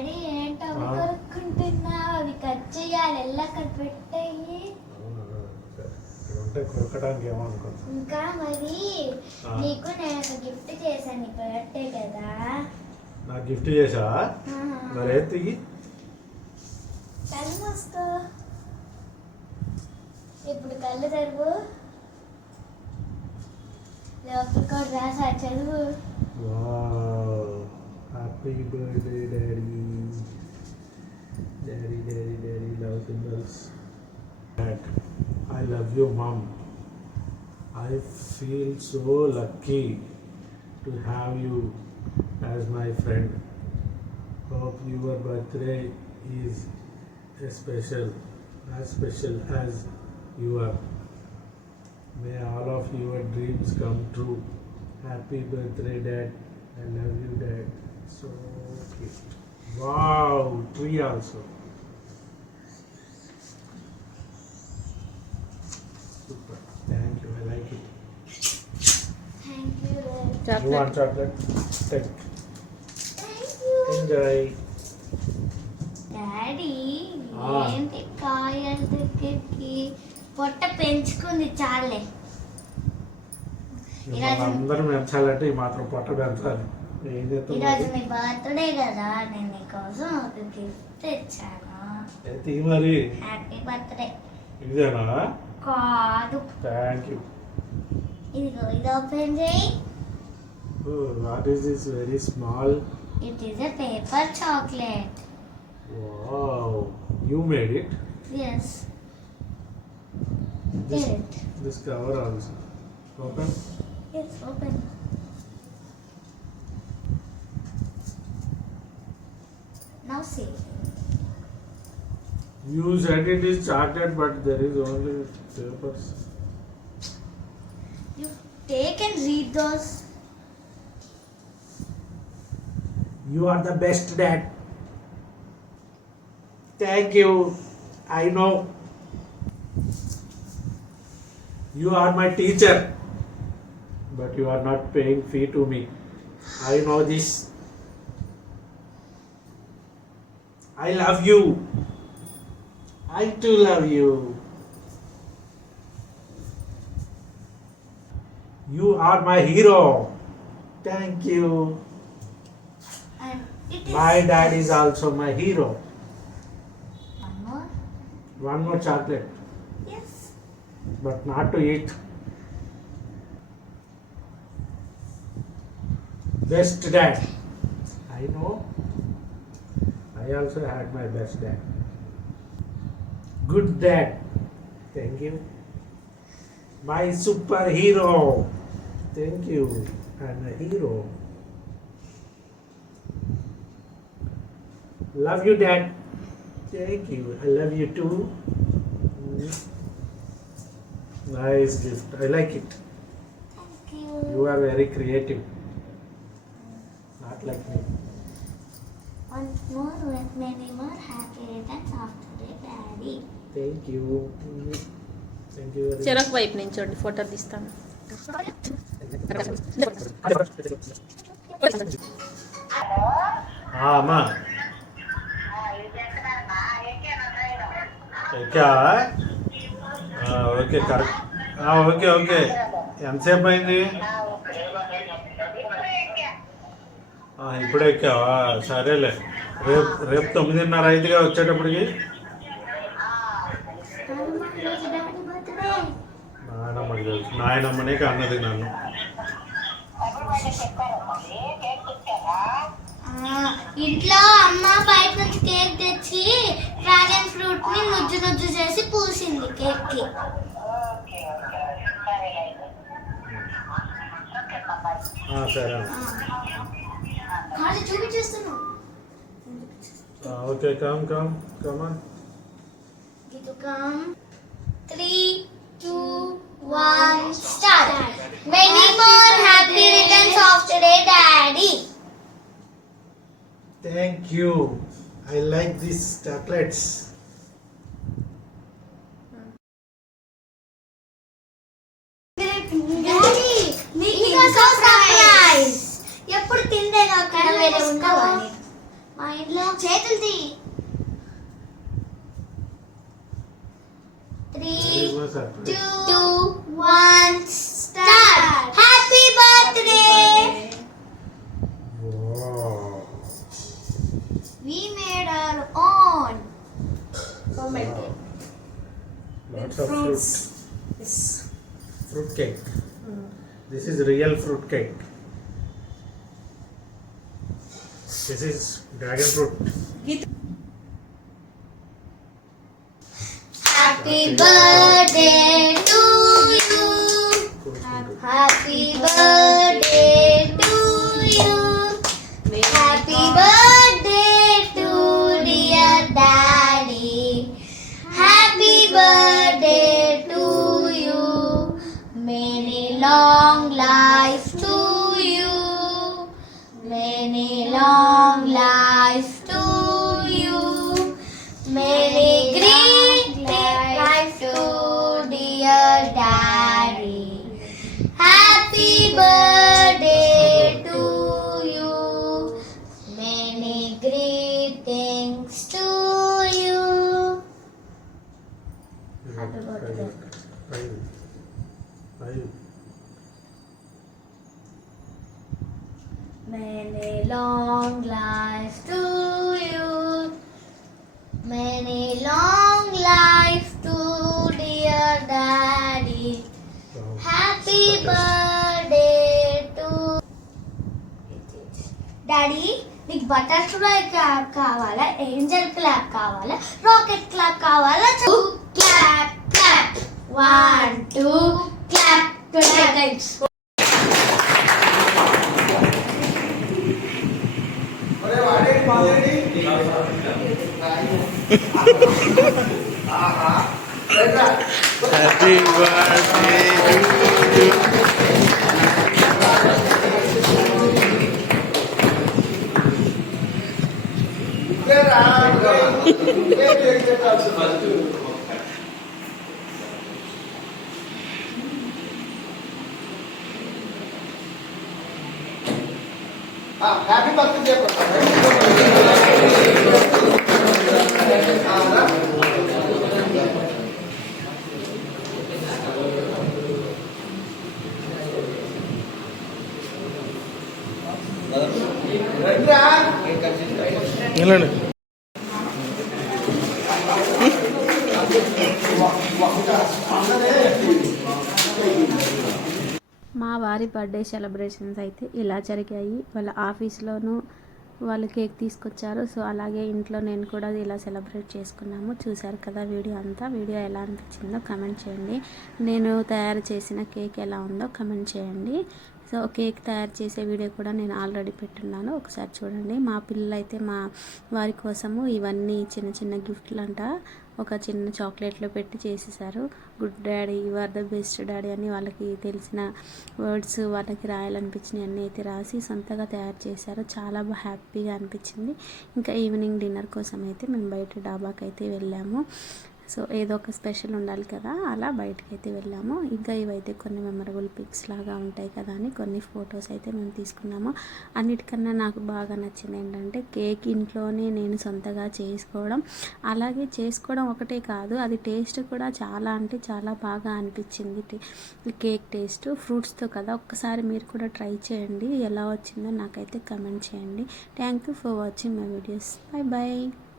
Daddy ఏంటో అవి ఆ. కొరుక్కుంటున్నావు అవి కట్ చేయాలి ఎలా కట్ పెట్టాయి ఇంకా మరి. నీకు నేను ఒక గిఫ్ట్ చేశాను నీ బర్త్డే కదా నాకు గిఫ్ట్ చేసావా మరి ఏ తిగి కళ్ళు మూసుకో ఇప్పుడు కళ్ళు తెరువు లోపల కూడా రాసా చదువు Happy birthday, Daddy. Daddy, Daddy, Daddy, love the girls. Dad, I love you, Mom. I feel so lucky to have you as my friend. Hope your birthday is as special, as special as you are. May all of your dreams come true. Happy birthday, Dad. I love you, Dad. So cute wow tree also super thank you i like it thank you you want chocolate take thank you enjoy daddy ఆ. ఏంటి కాయల దగ్గరికి పొట్ట పెంచుకుంది చాలే అందరం పెంచాలంటే ఈ మాత్రం పొట్ట పెంచాలి ఈరోజు నీ బర్త్డే కదా నేను నీకోసం ఒక గిఫ్ట్ తెచ్చాను. మరి? Happy birthday. ఇదేనా? కాదు. Thank you. ఇదిగో ఇది ఓపెన్ చేయి. What is this very small it is a paper chocolate wow you made it yes this it this cover also open yes open આવશે You said it is charted, but there is only papers. You take and read those. You are the best dad. Thank you. I know. You are my teacher, but you are not paying fee to me. I know this. I love you. I too love you. You are my hero. Thank you. My dad is also my hero. One more? One more chocolate. Yes. But not to eat. Best dad. I know. I also had my best dad. Good dad. Thank you. My superhero. Thank you. I'm a hero. Love you, Dad. Thank you. I love you too. Mm. Nice gift. I like it. thank you You are very creative. Not like me. One more with many more happy returns after the daddy Thank you. Mm. Thank you చెరకు వైపు నుంచోండి photo తీస్తాను అమ్మా ఎక్కావా okay correct okay okay ఎంతసేపు అయింది ఇప్పుడే ఎక్కావా? సరేలే. రేపు రేపు తొమ్మిదిన్నర ఐదుగా వచ్చేటప్పటికి. నాయనమ్మకి తెలుసు. నాయనమ్మనే అన్నది నన్ను. ఇంట్లో అమ్మ బయట నుంచి కేక్ తెచ్చి డ్రాగన్ ఫ్రూట్ని నుజ్జు నుజ్జు చేసి పూసింది కేక్కి సరే. కాళ్ళు చూపించేస్తున్నావు ఆ, okay come come come on Gitu come. Three, two, one, start. Many more happy returns of today, Daddy. Thank you I like this chocolates Daddy, మీకు ఇంకో surprise. ఎప్పుడు అక్కడ వేరే ఉండవని మా ఇంట్లో చేతులు తీ three. Two one start happy birthday Wow. We made our own Lots of fruit. Fruit cake. This is real fruit cake. This is dragon fruit. Happy birthday to you. Happy birthday to you. Happy birthday to dear daddy. Happy birthday to you. Many long lives to long butterfly butter clap కావాలా? Angel clap కావాలా? Rocket clap కావాలా? Clap clap. One two clap. Twenty times Happy birthday to you. Happy birthday చెప్పండి మా వారి birthday celebrations అయితే ఇలా జరిగాయి. వాళ్ళ ఆఫీస్లోనూ వాళ్ళు కేక్ తీసుకొచ్చారు. సో అలాగే ఇంట్లో నేను కూడా ఇలా సెలబ్రేట్ చేసుకున్నాము. చూశారు కదా వీడియో అంతా. వీడియో ఎలా అనిపించిందో కమెంట్ చేయండి. నేను తయారు చేసిన కేక్ ఎలా ఉందో కమెంట్ చేయండి. సో కేక్ తయారు చేసే వీడియో కూడా నేను ఆల్రెడీ పెట్టున్నాను. ఒకసారి చూడండి. మా పిల్లలు అయితే మా వారి కోసము ఇవన్నీ చిన్న చిన్న గిఫ్ట్లు అంట ఒక చిన్న చాక్లెట్లో పెట్టి చేసేసారు good daddy you are the best daddy అని వాళ్ళకి తెలిసిన వర్డ్స్ వాళ్ళకి రాయాలనిపించినవి అన్నీ అయితే రాసి సొంతగా తయారు చేశారు. చాలా బాగా హ్యాపీగా అనిపించింది. ఇంకా ఈవినింగ్ డిన్నర్ కోసం అయితే మేము బయట డాబాకి అయితే వెళ్ళాము. సో ఏదో ఒక స్పెషల్ ఉండాలి కదా అలా బయటకు అయితే వెళ్ళాము. ఇంకా ఇవైతే కొన్ని మెమరబుల్ పిక్స్ లాగా ఉంటాయి కదా అని కొన్ని ఫొటోస్ అయితే మేము తీసుకున్నాము. అన్నిటికన్నా నాకు బాగా నచ్చింది ఏంటంటే కేక్ ఇంట్లోనే నేను సొంతగా చేసుకోవడం. అలాగే చేసుకోవడం ఒకటే కాదు అది టేస్ట్ కూడా చాలా అంటే చాలా బాగా అనిపించింది. టే- కేక్ టేస్ట్ ఫ్రూట్స్తో కదా. ఒక్కసారి మీరు కూడా ట్రై చేయండి ఎలా వచ్చిందో నాకైతే కమెంట్ చేయండి. Thank you for watching my videos. Bye bye